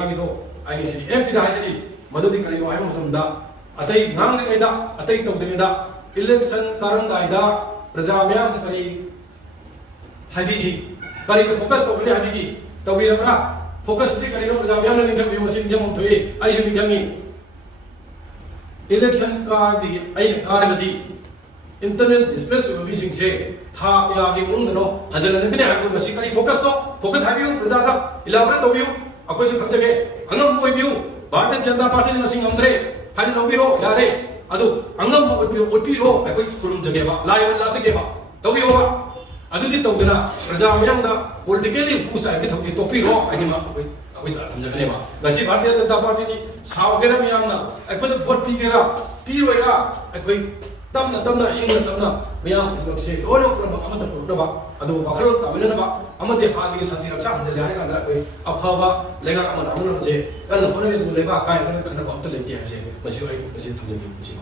आई C M की हाजरी मधुदी करियो आय मतमदा अतई नांगलिंगैदा अतई तौदिंगैदा इलेक्शन कारंगाइदा प्रजा मयाम करी हाबिजी करी फोकस तौगने हाबिजी तौबिरबरा फोकस दी करियो प्रजा मयाम ने निजम बियो सिन जम थोए आई सु निजमनी इलेक्शन कार दी आई कारगदी इंटरनेट डिस्प्ले सुबी सिंह से था या की मुंदनो हजन ने हाबो मसी करी फोकस हाबियो प्रजा दा इलाबरा तौबियो अखोई से खमजगे अंगम ओइबियो भारतीय जनता पार्टी ने मसिंग अमरे हानि लौबिरो यारे अदु अंगम ओइबिरो अखोई खुरुम जगेबा लाइव लाचगेबा तौबियोबा अदुदि तौदना प्रजा मयांदा पॉलिटिकली हुसा के थौकी तोपिरो आइमा अखोई थमजगनेबा गसी भारतीय जनता पार्टी नि सावगेरा मयांना अखोई वोट पीगेरा पीरोइरा अखोई तमना इंगना मयाम तिलकसे लोनो पुरब अमत पुरदबा अदु वखलो तमिननबा अमते हादि शांति रक्षा हंजल यारे कांदा कोई अफावा लेगा अमन अमन जे कल होने लेबा काय कन खन अमत लेते है जे मसी थमजगे मसी